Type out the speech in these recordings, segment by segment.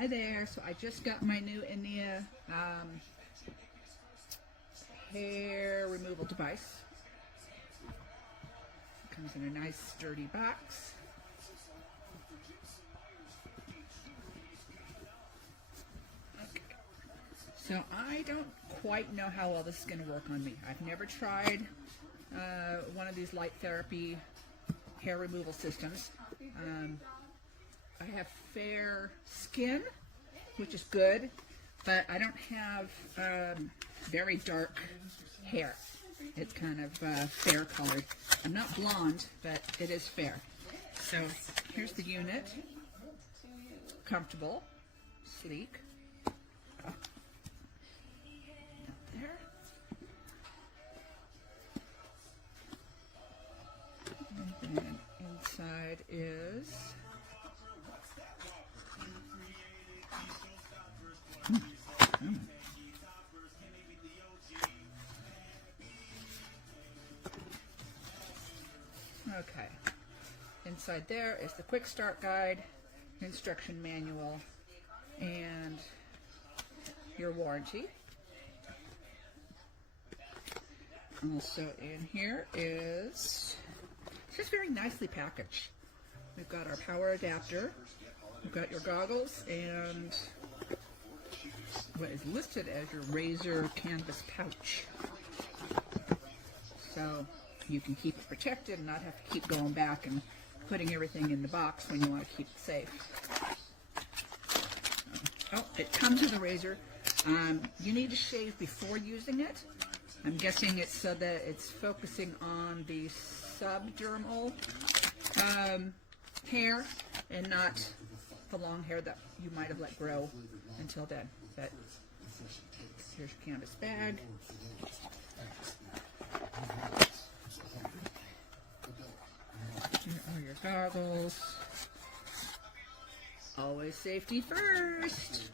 Hi there. So I just got my new INIA hair removal device. It comes in a nice sturdy box. Okay. So I don't quite know how well this is going to work on me. I've never tried one of these light therapy hair removal systems. I have fair skin, which is good, but I don't have very dark hair. It's kind of fair colored. I'm not blonde, but it is fair. So here's the unit. Comfortable, sleek. There. And then inside is okay. Inside there is the quick start guide, instruction manual, and your warranty. Also in here is just very nicely packaged. We've got our power adapter, we've got your goggles, and what is listed as your razor canvas pouch. So you can keep it protected and not have to keep going back and putting everything in the box when you want to keep it safe. Oh, it comes with a razor. You need to shave before using it. I'm guessing it's so that it's focusing on the subdermal hair and not the long hair that you might have let grow until then. But here's your canvas bag. Here are your goggles. Always safety first.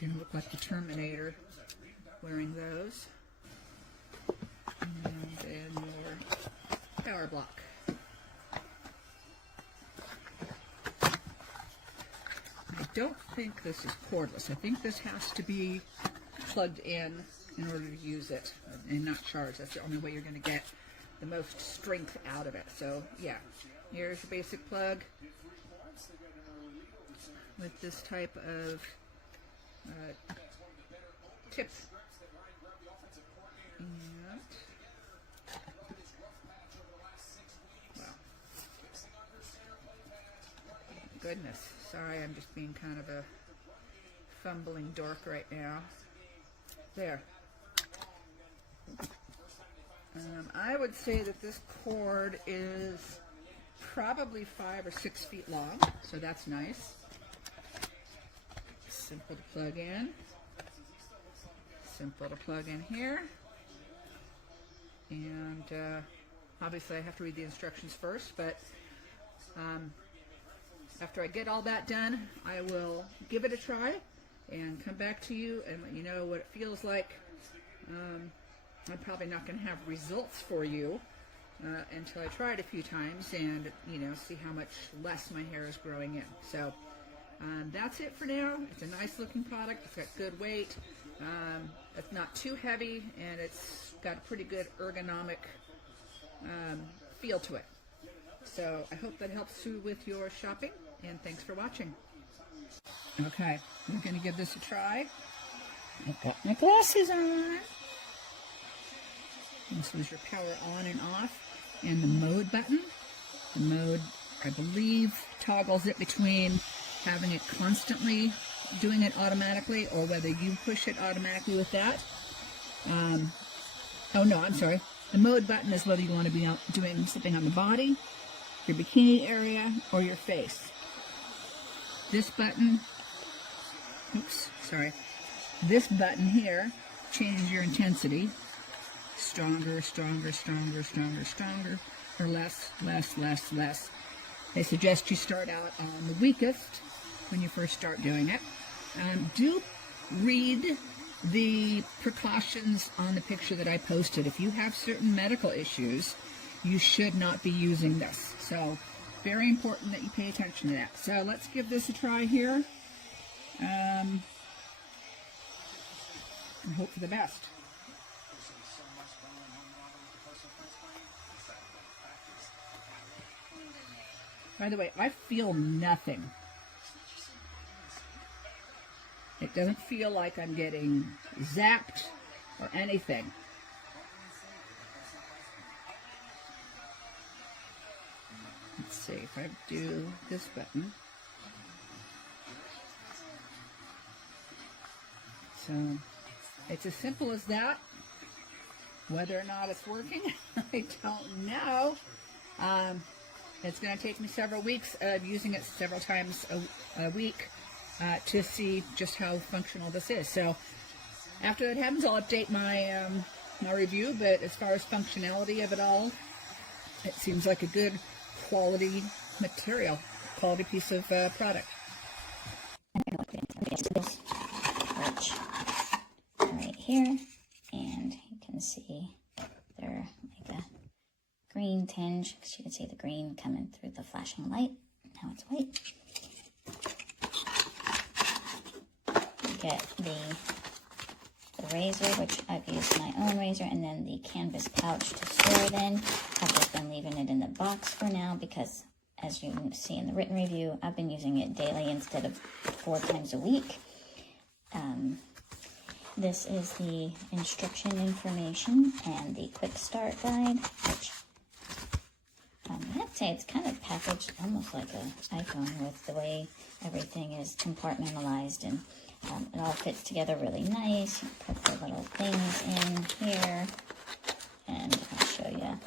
Gonna look like the Terminator wearing those. And then your power block. I don't think this is cordless. I think this has to be plugged in order to use it and not charged. That's the only way you're going to get the most strength out of it. So yeah, here's your basic plug with this type of tip. And, wow. Goodness. Sorry, I'm just being kind of a fumbling dork right now. There. I would say that this cord is probably 5 or 6 feet long, so that's nice. Simple to plug in. Simple to plug in here. And obviously I have to read the instructions first, but after I get all that done, I will give it a try and come back to you and let you know what it feels like. I'm probably not going to have results for you until I try it a few times and, you know, see how much less my hair is growing in. So that's it for now. It's a nice looking product. It's got good weight. It's not too heavy, and it's got a pretty good ergonomic feel to it. So I hope that helps you with your shopping, and thanks for watching. Okay, we're going to give this a try. I've got my glasses on. This is your power on and off, and the mode button. The mode, I believe, toggles it between having it constantly doing it automatically or whether you push it automatically with that. Oh no, I'm sorry. The mode button is whether you want to be doing something on the body, your bikini area, or your face. This button, oops, sorry. This button here changes your intensity. Stronger, stronger, stronger, stronger, stronger, or less, less, less, less. They suggest you start out on the weakest when you first start doing it. Do read the precautions on the picture that I posted. If you have certain medical issues, you should not be using this. So very important that you pay attention to that. So let's give this a try here. And hope for the best. By the way, I feel nothing. It doesn't feel like I'm getting zapped or anything. Let's see if I do this button. So it's as simple as that. Whether or not it's working, I don't know. It's going to take me several weeks of using it several times a week to see just how functional this is. So after that happens, I'll update my my review. But as far as functionality of it all, it seems like a good quality material, quality piece of product. Which right here, and you can see they're like a green tinge, because you can see the green coming through the flashing light. Now it's white. You get the razor, which I've used my own razor, and then the canvas pouch to store it in. I've just been leaving it in the box for now because, as you can see in the written review, I've been using it daily instead of 4 times a week. This is the instruction information and the quick start guide, which I have to say it's kind of packaged almost like an iPhone with the way everything is compartmentalized, and it all fits together really nice. You put the little things in here, and I'll show you.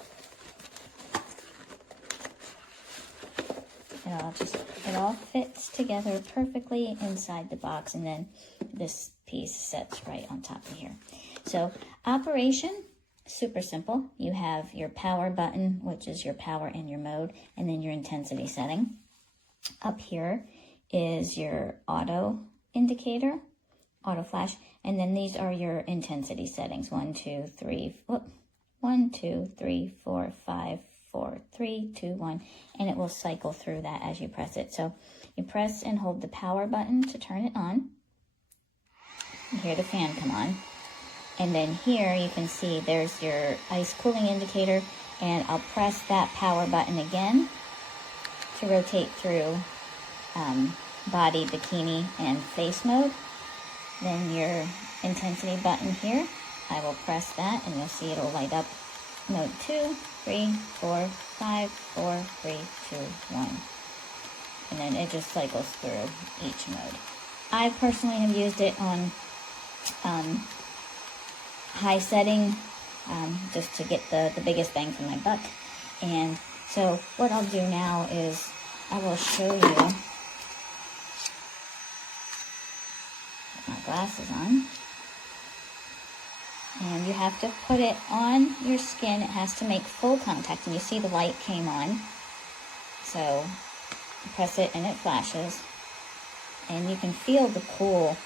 It all fits together perfectly inside the box, and then this piece sets right on top of here. So operation, super simple. You have your power button, which is your power and your mode, and then your intensity setting. Up here is your auto indicator, auto flash, and then these are your intensity settings. 1, 2, 3, 4, 5, 4, 3, 2, 1, and it will cycle through that as you press it. So you press and hold the power button to turn it on. You hear the fan come on. And then here you can see there's your ice cooling indicator, and I'll press that power button again to rotate through body, bikini, and face mode. Then your intensity button here, I will press that, and you'll see it'll light up mode 2, 3, 4, 5, 4, 3, 2, 1. And then it just cycles through each mode. I personally have used it on high setting, just to get the biggest bang for my buck. And so what I'll do now is I will show you, put my glasses on, and you have to put it on your skin. It has to make full contact, and you see the light came on. So you press it and it flashes, and you can feel the cool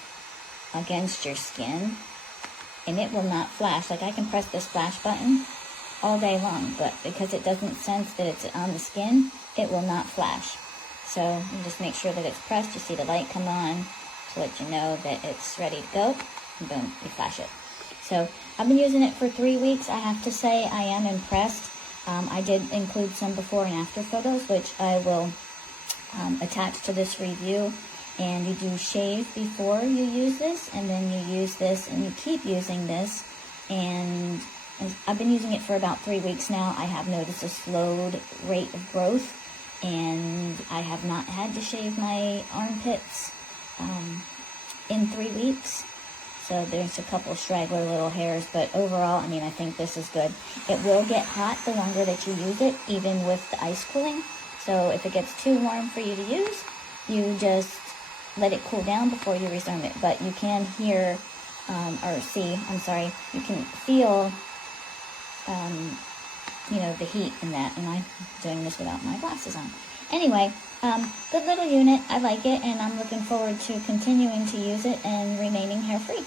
against your skin, and it will not flash. Like, I can press this flash button all day long, but because it doesn't sense that it's on the skin, it will not flash. So you just make sure that it's pressed. You see the light come on to let you know that it's ready to go, and boom, you flash it. So I've been using it for 3 weeks. I have to say I am impressed. I did include some before and after photos, which I will attach to this review. And you do shave before you use this, and then you use this, and you keep using this. And I've been using it for about 3 weeks now. I have noticed a slowed rate of growth, and I have not had to shave my armpits in 3 weeks. So there's a couple straggler little hairs, but overall, I mean, I think this is good. It will get hot the longer that you use it, even with the ice cooling. So if it gets too warm for you to use, you just let it cool down before you resume it. But you can hear, you can feel, the heat in that. And I'm doing this without my glasses on. Anyway, good little unit. I like it, and I'm looking forward to continuing to use it and remaining hair-free.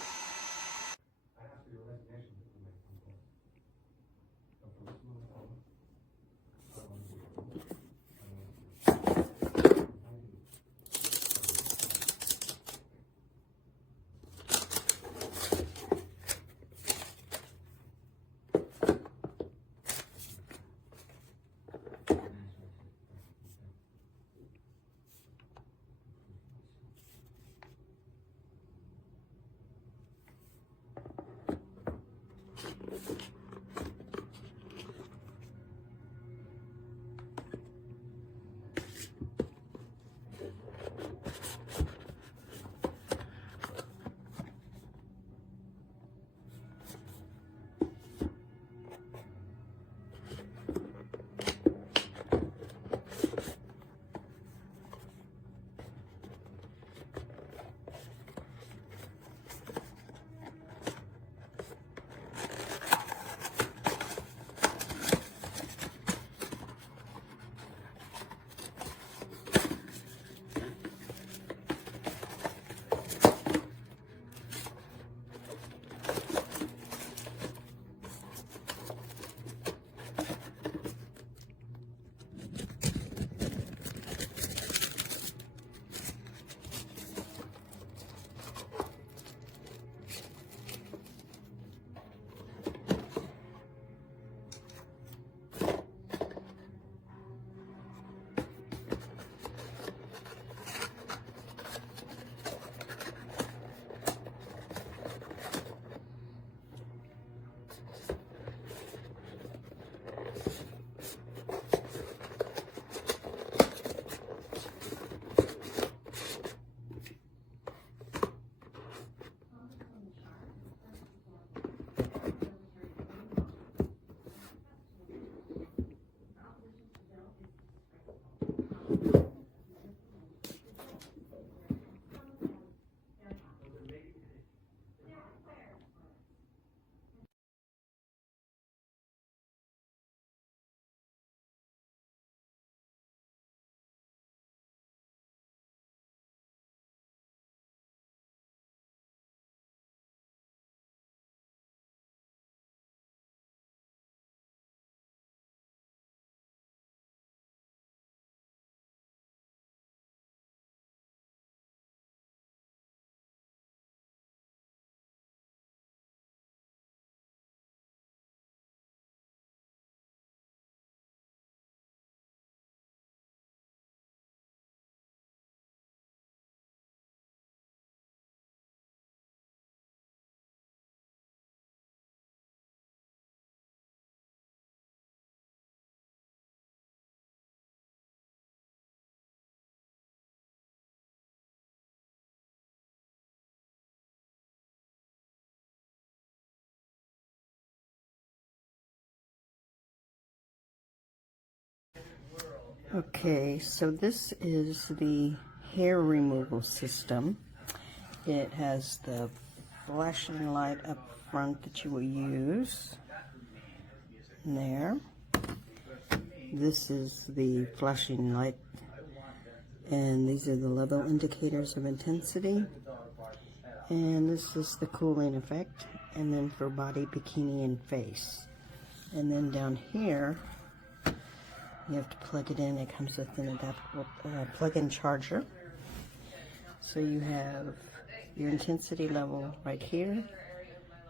Okay, so this is the hair removal system. It has the flashing light up front that you will use. There. This is the flashing light, and these are the level indicators of intensity. And this is the cooling effect, and then for body, bikini, and face. And then down here, you have to plug it in. It comes with an adaptable plug-in charger. So you have your intensity level right here,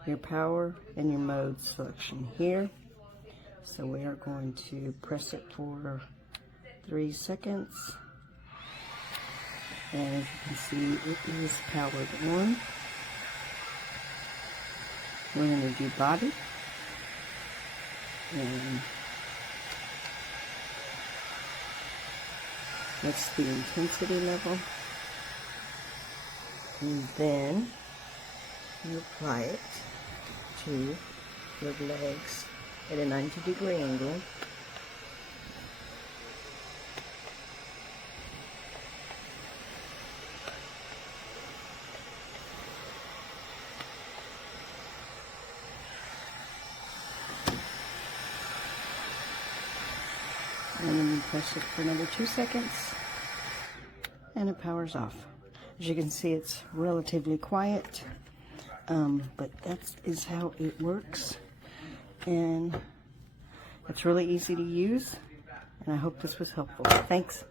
your power, and your mode selection here. So we are going to press it for 3 seconds. And as you can see, it is powered on. We're going to do body. And that's the intensity level. And then you apply it to your legs at a 90-degree angle. And then you press it for another 2 seconds, and it powers off. As you can see, it's relatively quiet, but that is how it works. And it's really easy to use, and I hope this was helpful. Thanks.